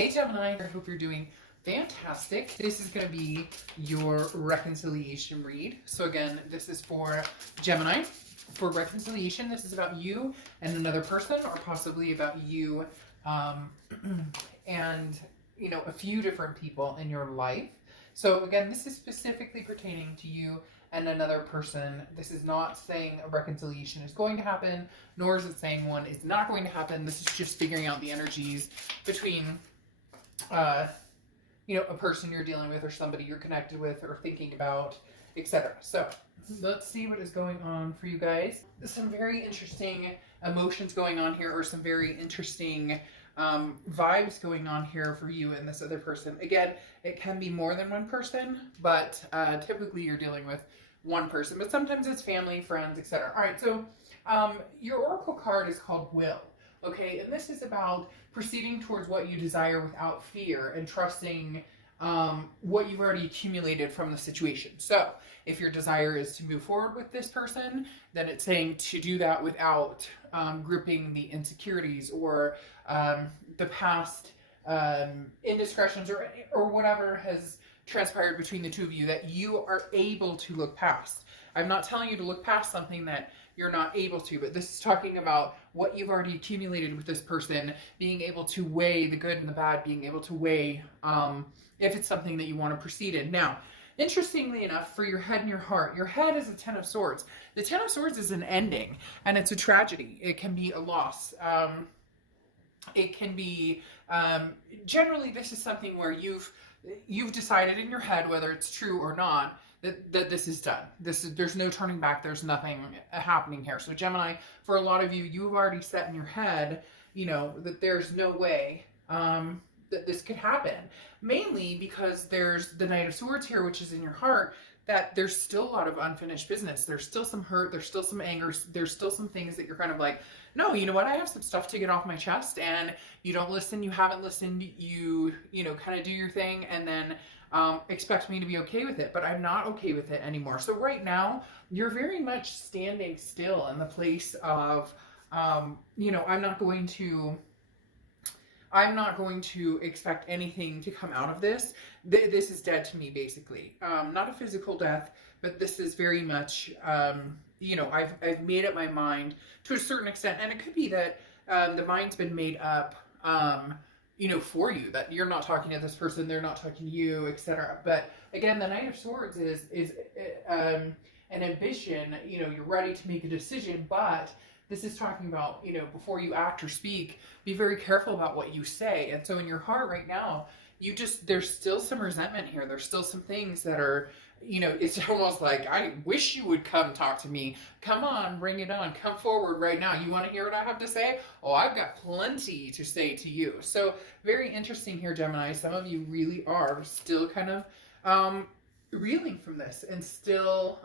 Hey Gemini, I hope you're doing fantastic. This is going to be your reconciliation read. So again, this is for Gemini. For reconciliation, this is about you and another person, or possibly about you and, you know, a few different people in your life. So again, this is specifically pertaining to you and another person. This is not saying a reconciliation is going to happen, nor is it saying one is not going to happen. This is just figuring out the energies between, you know, a person you're dealing with or somebody you're connected with or thinking about, etc. So let's see what is going on for you guys. Some very interesting emotions going on here, or some very interesting vibes going on here for you and this other person. Again, it can be more than one person, but typically you're dealing with one person, but sometimes it's family, friends, etc. All right, so your oracle card is called Will. Okay, and this is about proceeding towards what you desire without fear and trusting what you've already accumulated from the situation. So if your desire is to move forward with this person, then it's saying to do that without gripping the insecurities or the past indiscretions or whatever has transpired between the two of you that you are able to look past. I'm not telling you to look past something that you're not able to, but this is talking about what you've already accumulated with this person, being able to weigh the good and the bad, being able to weigh if it's something that you want to proceed in. Now, interestingly enough, for your head and your heart, your head is a Ten of Swords. The Ten of Swords is an ending, and it's a tragedy. It can be a loss. It can be, generally this is something where you've decided in your head, whether it's true or not, that this is done. There's no turning back. There's nothing happening here. So Gemini, for a lot of you, you've already set in your head, you know, that there's no way that this could happen. Mainly because there's the Knight of Swords here, which is in your heart, that there's still a lot of unfinished business. There's still some hurt. There's still some anger. There's still some things that you're kind of like, no, you know what? I have some stuff to get off my chest, and you don't listen. You haven't listened. You know, kind of do your thing, and then expect me to be okay with it, but I'm not okay with it anymore. So right now, you're very much standing still in the place of, you know, I'm not going to expect anything to come out of this. This is dead to me, basically. Not a physical death, but this is very much, you know, I've made up my mind to a certain extent, and it could be that the mind's been made up, you know, for you, that you're not talking to this person, they're not talking to you, etc. But again, the Knight of Swords is an ambition. You know, you're ready to make a decision, but this is talking about, you know, before you act or speak, be very careful about what you say. And so in your heart right now, there's still some resentment here. There's still some things that are, you know, it's almost like, I wish you would come talk to me. Come on, bring it on. Come forward right now. You want to hear what I have to say? Oh, I've got plenty to say to you. So very interesting here, Gemini. Some of you really are still kind of reeling from this, and still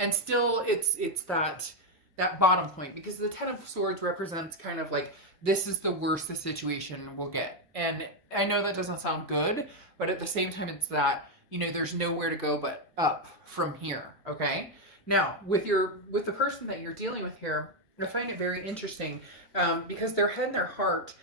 it's that bottom point, because the Ten of Swords represents kind of like, this is the worst the situation will get. And I know that doesn't sound good, but at the same time, it's that, you know, there's nowhere to go but up from here. Okay. Now with the person that you're dealing with here, I find it very interesting, because their head and their heart,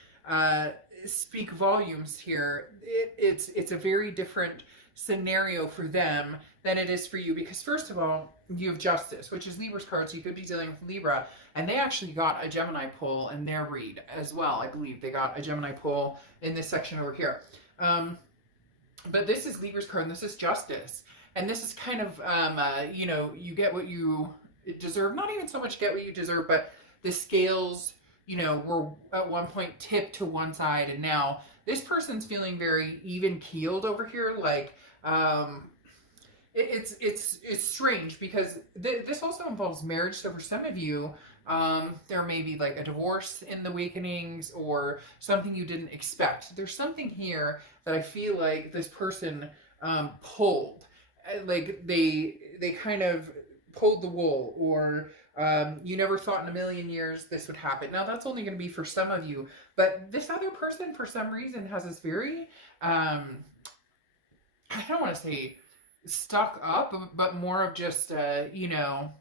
speak volumes here. It's a very different scenario for them than it is for you, because first of all, you have Justice, which is Libra's card, so you could be dealing with Libra, and they actually got a Gemini pull in their read as well. I believe they got a Gemini pull in this section over here. But this is Libra's card, and this is Justice, and this is kind of, you know, you get what you deserve. Not even so much get what you deserve, but the scales, you know, were at one point tipped to one side, and now this person's feeling very even keeled over here. Like, it's strange, because this also involves marriage. So for some of you, there may be like a divorce in the awakenings, or something you didn't expect. There's something here that I feel like this person pulled, like they kind of pulled the wool, or you never thought in a million years this would happen. Now that's only going to be for some of you, but this other person for some reason has this very, I don't want to say stuck up, but more of just, you know,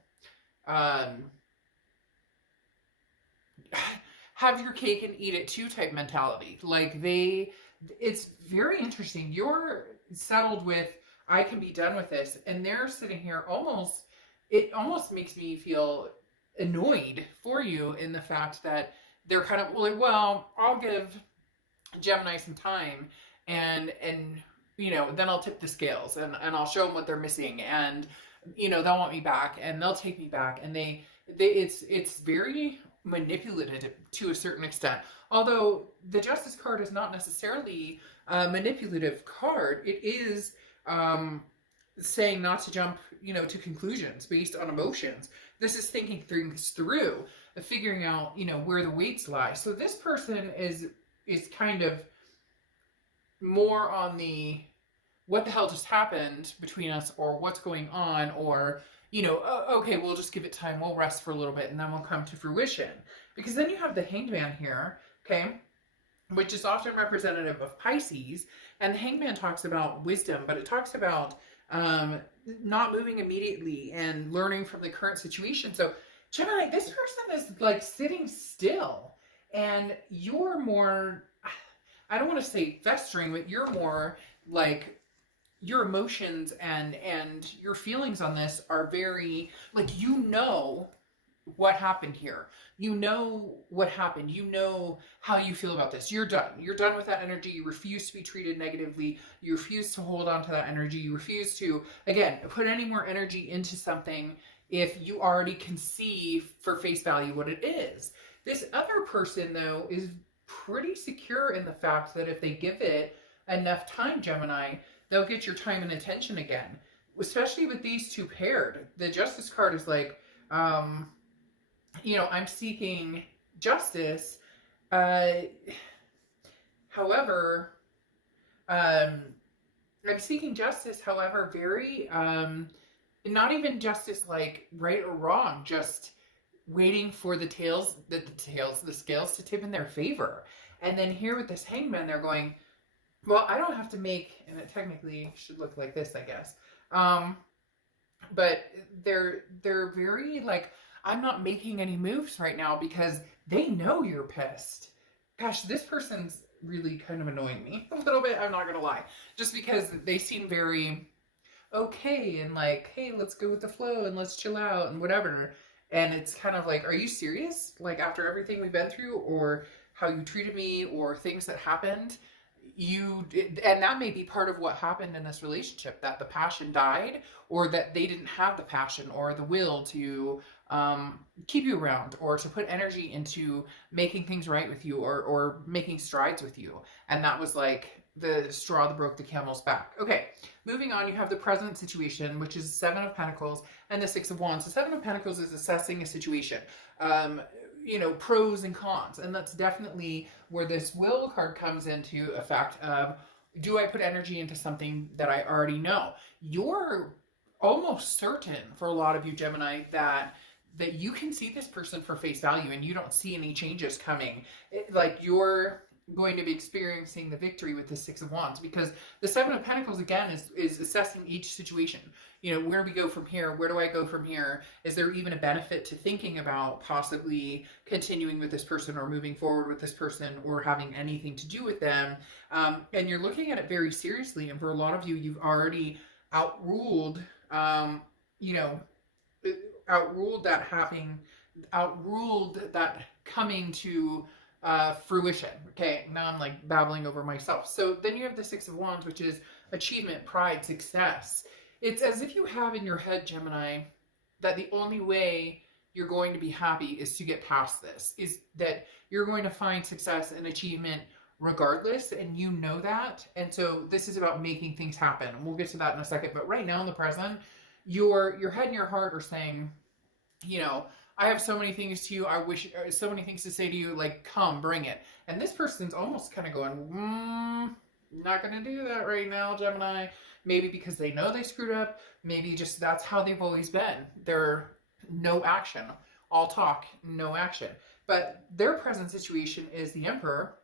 have your cake and eat it too type mentality. Like it's very interesting. You're settled with, I can be done with this. And they're sitting here it almost makes me feel annoyed for you in the fact that they're kind of like, well, I'll give Gemini some time and then I'll tip the scales and I'll show them what they're missing, and they'll want me back and they'll take me back, and it's very manipulative to a certain extent. Although the Justice card is not necessarily a manipulative card, it is saying not to jump to conclusions based on emotions. This is thinking things through, figuring out where the weights lie. So this person is kind of more on the what the hell just happened between us, or what's going on, or okay, we'll just give it time, we'll rest for a little bit and then we'll come to fruition. Because then you have the Hanged Man here, okay, which is often representative of Pisces, and the Hanged Man talks about wisdom, but it talks about not moving immediately and learning from the current situation. So Gemini, this person is like sitting still, and you're more, I don't want to say festering, but you're more like your emotions and your feelings on this are very, like, what happened here. What happened. How you feel about this. You're done. You're done with that energy. You refuse to be treated negatively. You refuse to hold on to that energy. You refuse to, again, put any more energy into something if you already can see for face value what it is. This other person, though, is pretty secure in the fact that if they give it enough time, Gemini, they'll get your time and attention again. Especially with these two paired. The Justice card is like, I'm seeking justice. However, I'm seeking justice, however, very, not even justice like right or wrong, just waiting for the scales to tip in their favor. And then here with this Hangman, they're going, well, I don't have to make, and it technically should look like this, I guess. But they're very like, I'm not making any moves right now because they know you're pissed. Gosh, this person's really kind of annoying me a little bit, I'm not gonna lie. Just because they seem very okay and like, hey, let's go with the flow and let's chill out and whatever. And it's kind of like, are you serious? Like, after everything we've been through, or how you treated me, or things that happened, and that may be part of what happened in this relationship, that the passion died, or that they didn't have the passion or the will to keep you around, or to put energy into making things right with you, or making strides with you. And that was like the straw that broke the camel's back. Okay, moving on, you have the present situation, which is 7 of Pentacles and the 6 of Wands. The 7 of Pentacles is assessing a situation, pros and cons. And that's definitely where this will card comes into effect of, do I put energy into something that I already know? You're almost certain, for a lot of you, Gemini, that you can see this person for face value and you don't see any changes coming. Like, you're going to be experiencing the victory with the 6 of Wands, because the 7 of Pentacles, again, is assessing each situation. Where do we go from here? Where do I go from here? Is there even a benefit to thinking about possibly continuing with this person, or moving forward with this person, or having anything to do with them? And you're looking at it very seriously. And for a lot of you, you've already outruled that coming to fruition. Okay, now I'm like babbling over myself. So then you have the 6 of Wands, which is achievement, pride, success. It's as if you have in your head, Gemini, that the only way you're going to be happy is to get past this, is that you're going to find success and achievement regardless, and you know that. And so this is about making things happen, and we'll get to that in a second. But right now in the present, your head and your heart are saying, I have so many things to you. I wish so many things to say to you. Like, come, bring it. And this person's almost kind of going, not going to do that right now, Gemini. Maybe because they know they screwed up. Maybe just that's how they've always been. They're no action, all talk, no action. But their present situation is the Emperor,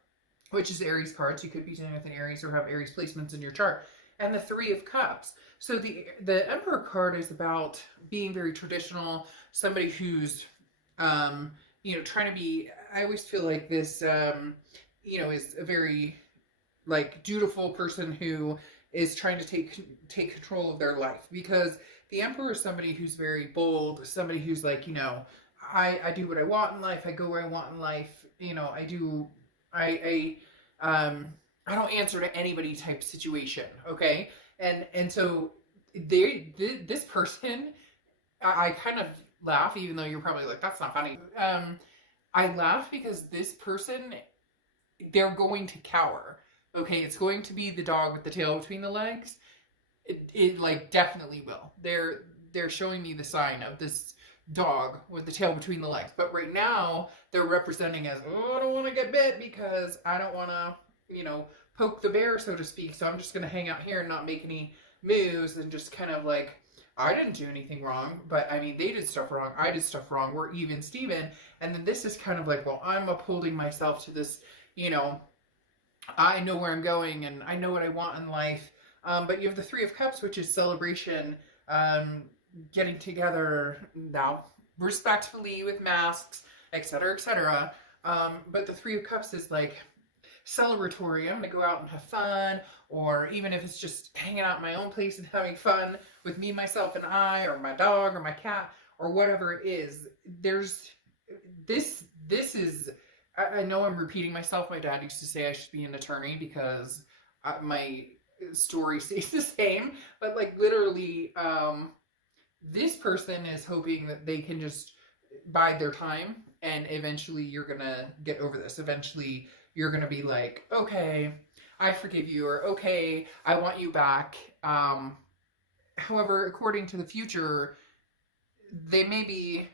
which is Aries cards. You could be dealing with an Aries or have Aries placements in your chart. And the 3 of Cups. So the Emperor card is about being very traditional, somebody who's, trying to be I always feel like this, you know, is a very like dutiful person who is trying to take control of their life, because the Emperor is somebody who's very bold, somebody who's like, you know, I do what I want in life, I go where I want in life, you know, I don't answer to anybody type situation, okay? And so this person, I kind of laugh, even though you're probably like, that's not funny. I laugh because this person, they're going to cower. Okay, it's going to be the dog with the tail between the legs. It like definitely will. They're showing me the sign of this dog with the tail between the legs. But right now they're representing as, oh, I don't want to get bit because I don't want to, you know, poke the bear, so to speak. So I'm just going to hang out here and not make any moves and just kind of like, I didn't do anything wrong, but I mean, they did stuff wrong. I did stuff wrong. We're even Steven. And then this is kind of like, well, I'm upholding myself to this, you know, I know where I'm going and I know what I want in life. But you have the Three of Cups, which is celebration, getting together now respectfully with masks, etc., etc. But the Three of Cups is like celebratory. I'm going to go out and have fun, or even if it's just hanging out in my own place and having fun with me, myself, and I, or my dog, or my cat, or whatever it is. There's this is, I know I'm repeating myself. My dad used to say I should be an attorney because my story stays the same, but like literally, this person is hoping that they can just bide their time, and eventually you're gonna get over this. Eventually you're gonna be like, okay, I forgive you, or okay, I want you back. However, according to the future, that may be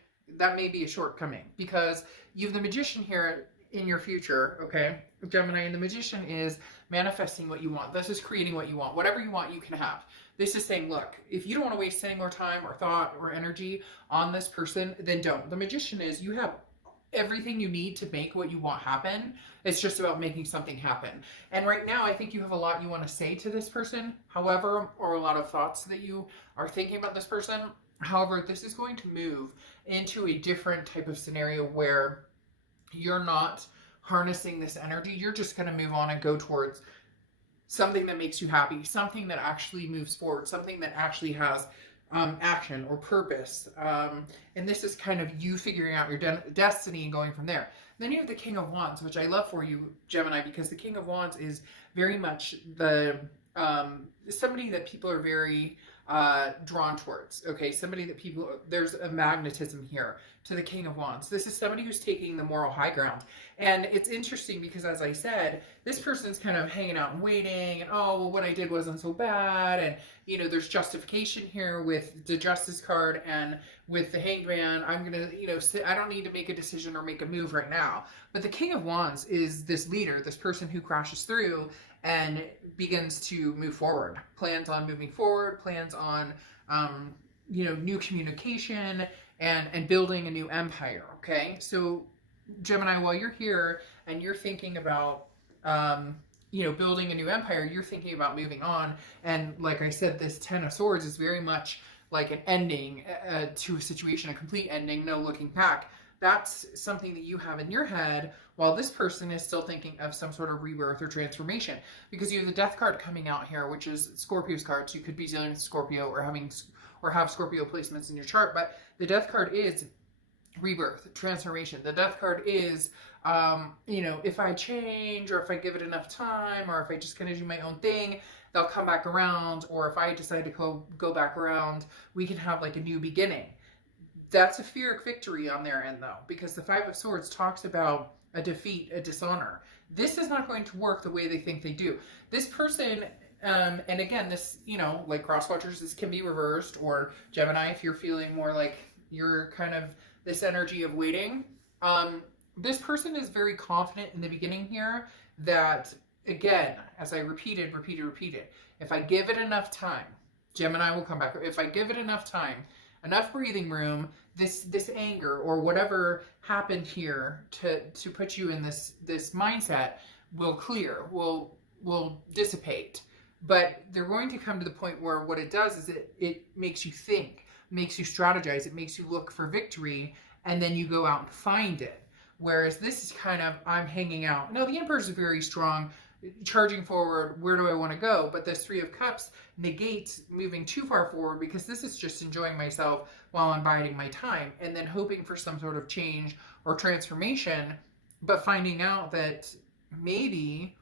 a shortcoming, because you have the Magician here in your future, okay, Gemini, and the Magician is manifesting what you want. This is creating what you want. Whatever you want, you can have. This is saying, look, if you don't want to waste any more time or thought or energy on this person, then don't. The Magician is, you have everything you need to make what you want happen. It's just about making something happen. And right now, I think you have a lot you want to say to this person, however, or a lot of thoughts that you are thinking about this person. However, this is going to move into a different type of scenario where you're not harnessing this energy. You're just going to move on and go towards something that makes you happy, something that actually moves forward, something that actually has action or purpose. And this is kind of you figuring out your destiny and going from there. Then you have the King of Wands, which I love for you, Gemini, because the King of Wands is very much the somebody that people are very drawn towards. Okay, somebody that people, there's a magnetism here to the King of Wands. This is somebody who's taking the moral high ground. And it's interesting because, as I said, this person's kind of hanging out and waiting, and oh, well, what I did wasn't so bad, and you know, there's justification here with the Justice card and with the Hanged Man. I'm gonna, you know, I don't need to make a decision or make a move right now. But the King of Wands is this leader, this person who crashes through and begins to move forward, plans on moving forward, plans on, you know, new communication and building a new empire. Okay, so Gemini, while you're here and you're thinking about, you know, building a new empire, you're thinking about moving on. And like I said, this Ten of Swords is very much like an ending to a situation, a complete ending, no looking back. That's something that you have in your head, while this person is still thinking of some sort of rebirth or transformation. Because you have the Death card coming out here, which is Scorpio's card. So you could be dealing with Scorpio or have Scorpio placements in your chart. But the Death card is rebirth, transformation. The Death card is, you know, if I change, or if I give it enough time, or if I just kind of do my own thing, they'll come back around. Or if I decide to go back around, we can have like a new beginning. That's a Pyrrhic victory on their end, though, because the Five of Swords talks about a defeat, a dishonor. This is not going to work the way they think they do. This person, and again, this, you know, like cross watchers, this can be reversed, or Gemini, if you're feeling more like you're kind of this energy of waiting. This person is very confident in the beginning here that, again, as I repeated, if I give it enough time, Gemini will come back. If I give it enough time, enough breathing room, this anger or whatever happened here to put you in this mindset will clear, will dissipate. But they're going to come to the point where what it does is it makes you think, makes you strategize, it makes you look for victory, and then you go out and find it. Whereas this is kind of, I'm hanging out. Now, the Emperor is very strong, charging forward, where do I want to go? But this Three of Cups negates moving too far forward, because this is just enjoying myself while I'm biding my time, and then hoping for some sort of change or transformation, but finding out that maybe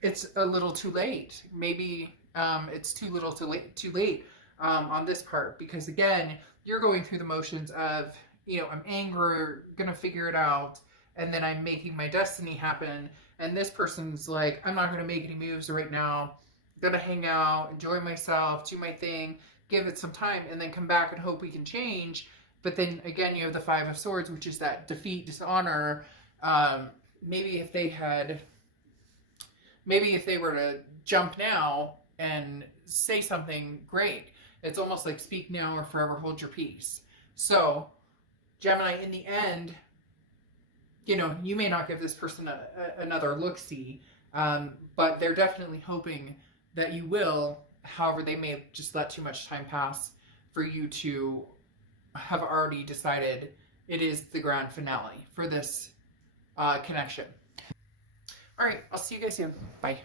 it's a little too late. Maybe it's too little too late on this part, because again, you're going through the motions of, you know, I'm angry, gonna figure it out, and then I'm making my destiny happen. And this person's like, I'm not gonna make any moves right now. I'm gonna hang out, enjoy myself, do my thing, give it some time, and then come back and hope we can change. But then again, you have the Five of Swords, which is that defeat, dishonor. Maybe if they were to jump now and say something great, it's almost like speak now or forever hold your peace. So Gemini, in the end, you know, you may not give this person another look-see, but they're definitely hoping that you will. However, they may just let too much time pass for you to have already decided it is the grand finale for this connection. All right, I'll see you guys soon. Bye.